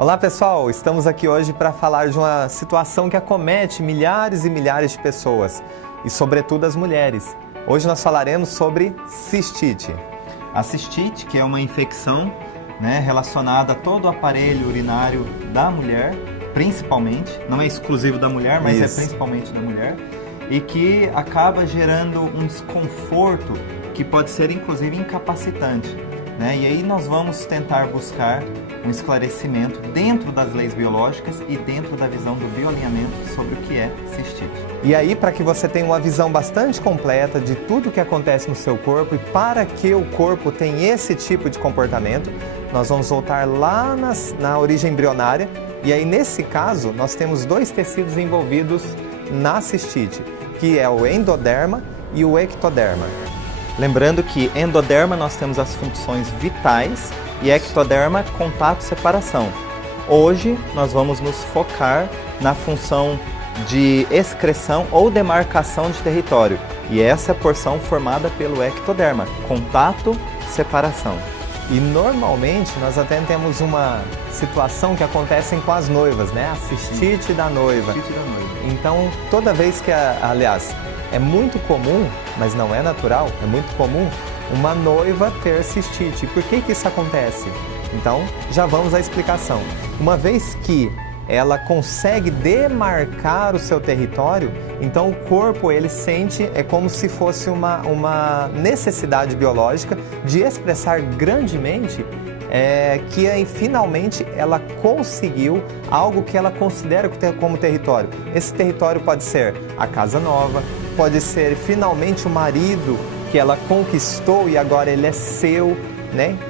Olá pessoal, estamos aqui hoje para falar de uma situação que acomete milhares e milhares de pessoas e sobretudo as mulheres. Hoje nós falaremos sobre cistite. A cistite, que é uma infecção relacionada a todo o aparelho urinário da mulher, principalmente, não é exclusivo da mulher, mas é principalmente da mulher, e que acaba gerando um desconforto que pode ser inclusive incapacitante. E aí nós vamos tentar buscar um esclarecimento dentro das leis biológicas e dentro da visão do bioalinhamento sobre o que é cistite. E aí, para que você tenha uma visão bastante completa de tudo o que acontece no seu corpo e para que o corpo tenha esse tipo de comportamento, nós vamos voltar lá na origem embrionária. E aí, nesse caso, nós temos dois tecidos envolvidos na cistite, que é o endoderma e o ectoderma. Lembrando que endoderma nós temos as funções vitais e ectoderma, contato e separação. Hoje nós vamos nos focar na função de excreção ou demarcação de território. E essa é a porção formada pelo ectoderma, contato e separação. E normalmente nós até temos uma situação que acontece com as noivas, a cistite da noiva. Então, toda vez que, aliás, é muito comum, mas não é natural, é muito comum uma noiva ter cistite. Por que isso acontece? Então, já vamos à explicação. Uma vez que ela consegue demarcar o seu território, então o corpo ele sente, é como se fosse uma necessidade biológica de expressar grandemente que aí, finalmente ela conseguiu algo que ela considera como território. Esse território pode ser a casa nova, pode ser finalmente o marido que ela conquistou e agora ele é seu,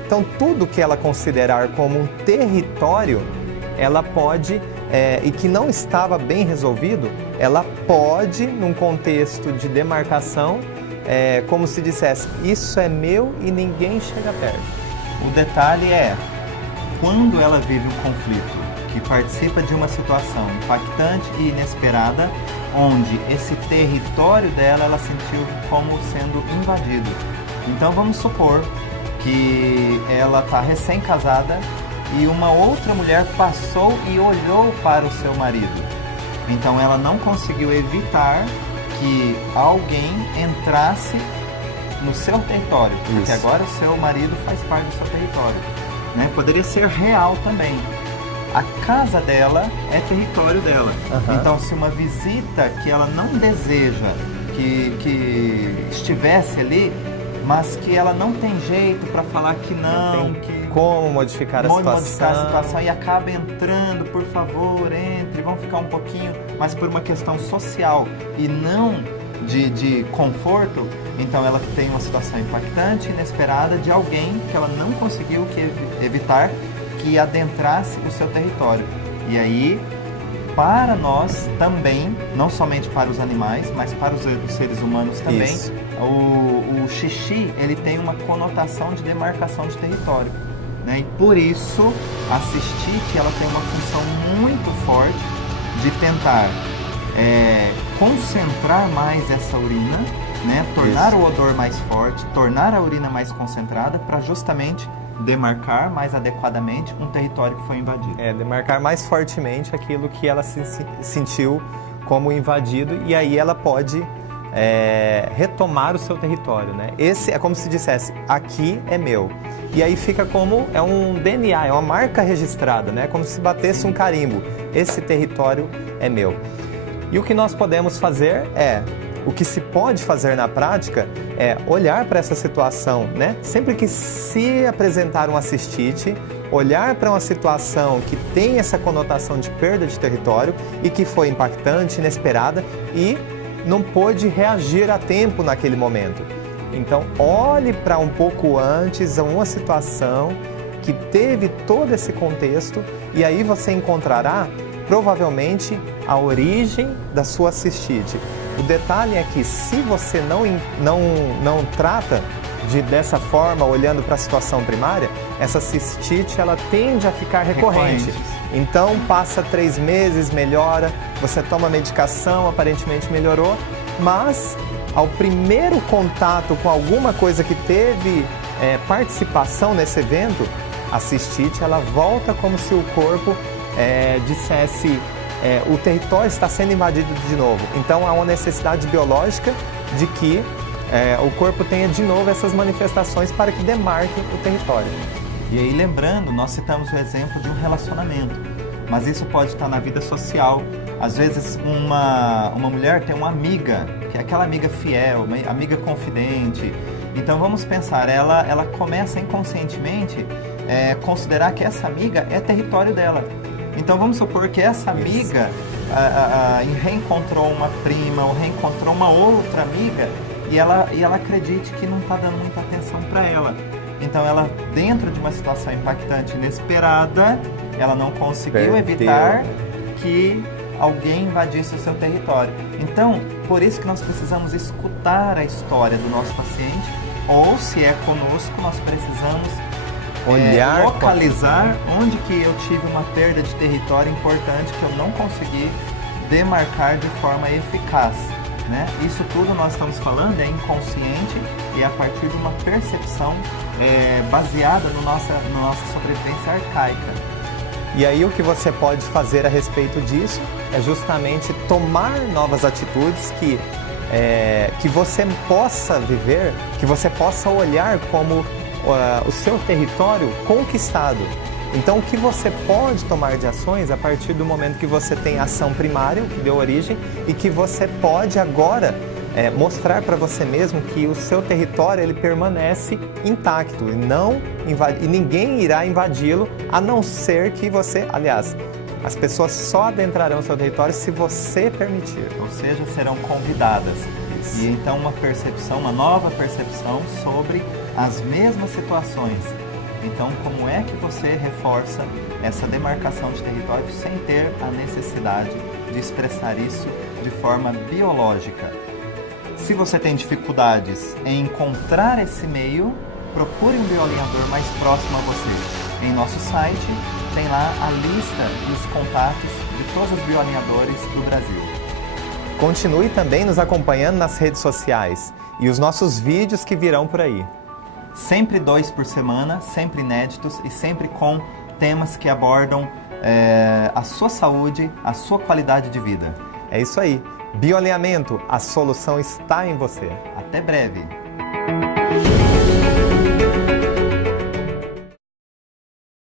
Então tudo que ela considerar como um território, ela pode, e que não estava bem resolvido, ela pode, num contexto de demarcação, como se dissesse, isso é meu e ninguém chega perto. O detalhe é, quando ela vive um conflito, que participa de uma situação impactante e inesperada, onde esse território dela, ela sentiu como sendo invadido. Então vamos supor que ela está recém-casada e uma outra mulher passou e olhou para o seu marido. Então ela não conseguiu evitar que alguém entrasse no seu território, porque agora o seu marido faz parte do seu território. Poderia ser real também. A casa dela é território dela. Então, se uma visita que ela não deseja que estivesse ali, mas que ela não tem jeito para falar que não, como modificar a situação e acaba entrando, por favor, entre, vamos ficar um pouquinho, mas por uma questão social e não de conforto, então ela tem uma situação impactante, inesperada, de alguém que ela não conseguiu evitar que adentrasse o seu território. E aí, para nós também, não somente para os animais, mas para os seres humanos também, o xixi ele tem uma conotação de demarcação de território. E por isso, a cistite ela tem uma função muito forte de tentar concentrar mais essa urina, tornar o odor mais forte, tornar a urina mais concentrada para justamente demarcar mais adequadamente um território que foi invadido. Demarcar mais fortemente aquilo que ela se sentiu como invadido e aí ela pode retomar o seu território, Esse é como se dissesse, aqui é meu. E aí fica como, é um DNA, é uma marca registrada, Como se batesse um carimbo. Esse território é meu. E o que nós podemos fazer o que se pode fazer na prática é olhar para essa situação, Sempre que se apresentar uma cistite, olhar para uma situação que tem essa conotação de perda de território e que foi impactante, inesperada e não pôde reagir a tempo naquele momento. Então, olhe para um pouco antes uma situação que teve todo esse contexto e aí você encontrará provavelmente a origem da sua cistite. O detalhe é que se você não trata dessa forma, olhando para a situação primária, essa cistite ela tende a ficar recorrente. Então passa 3 meses, melhora, você toma medicação, aparentemente melhorou, mas ao primeiro contato com alguma coisa que teve participação nesse evento, a cistite, ela volta como se o corpo dissesse o território está sendo invadido de novo. Então há uma necessidade biológica de que o corpo tenha de novo essas manifestações para que demarque o território. E aí, lembrando, nós citamos o exemplo de um relacionamento, mas isso pode estar na vida social. Às vezes uma mulher tem uma amiga, que é aquela amiga fiel, uma amiga confidente. Então vamos pensar, ela começa inconscientemente considerar que essa amiga é território dela. Então vamos supor que essa amiga reencontrou uma prima ou reencontrou uma outra amiga e ela acredite que não está dando muita atenção para ela. Então ela, dentro de uma situação impactante, inesperada, ela não conseguiu evitar que alguém invadisse o seu território. Então, por isso que nós precisamos escutar a história do nosso paciente, ou se é conosco, nós precisamos localizar onde que eu tive uma perda de território importante que eu não consegui demarcar de forma eficaz. Né? Isso tudo nós estamos falando é inconsciente e a partir de uma percepção baseada na nossa sobrevivência arcaica. E aí o que você pode fazer a respeito disso é justamente tomar novas atitudes que você possa viver, que você possa olhar como o seu território conquistado. Então, o que você pode tomar de ações a partir do momento que você tem a ação primária, que deu origem, e que você pode agora mostrar para você mesmo que o seu território ele permanece intacto e ninguém irá invadi-lo, a não ser que você, aliás, as pessoas só adentrarão o seu território se você permitir. Ou seja, serão convidadas. Isso. E então uma nova percepção sobre as mesmas situações. Então, como é que você reforça essa demarcação de território sem ter a necessidade de expressar isso de forma biológica? Se você tem dificuldades em encontrar esse meio, procure um bioalinhador mais próximo a você. Em nosso site tem lá a lista dos contatos de todos os bioalinhadores do Brasil. Continue também nos acompanhando nas redes sociais e os nossos vídeos que virão por aí. Sempre 2 por semana, sempre inéditos e sempre com temas que abordam a sua saúde, a sua qualidade de vida. É isso aí. Bioalinhamento, a solução está em você. Até breve!